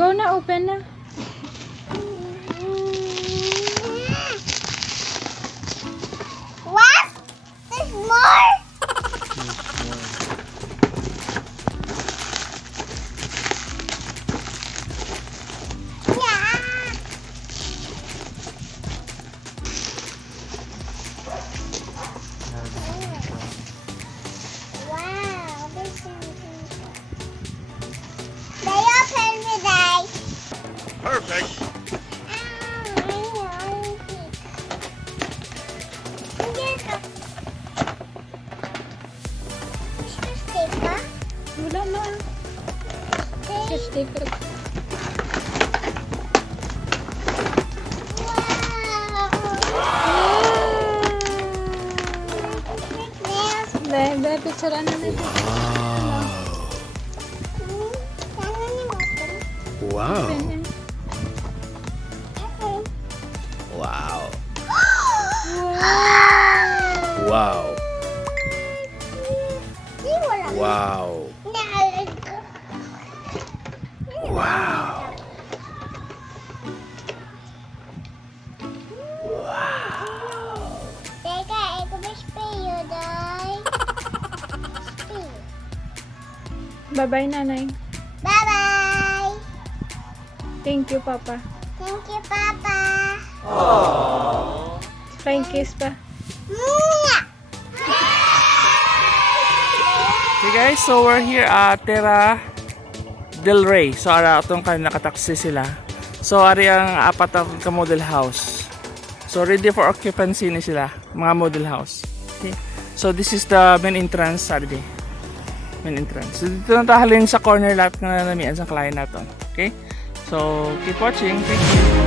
Go na, open na. What? There's more? Perfect. Wala na. Sticker. Bebe, picturean na nito. Wow. Open, Wow. Wow. Wow. Wow. Teka, ito ba spray yun, Day? Spray. Bye-bye, nanay. Bye-bye! Thank you, Papa. Thank you, Papa! Flying kiss pa. Mwah! Okay guys, so we're here at Terra Del Rey. So ara atong kan nakataksi sila. So ari ang apat ka model house. So ready for occupancy ni sila, mga model house. Okay. So this is the main entrance sabi. Main entrance. So dito na tahalin sa corner lot nga namian sa client naton. Okay? So keep watching. Thank you.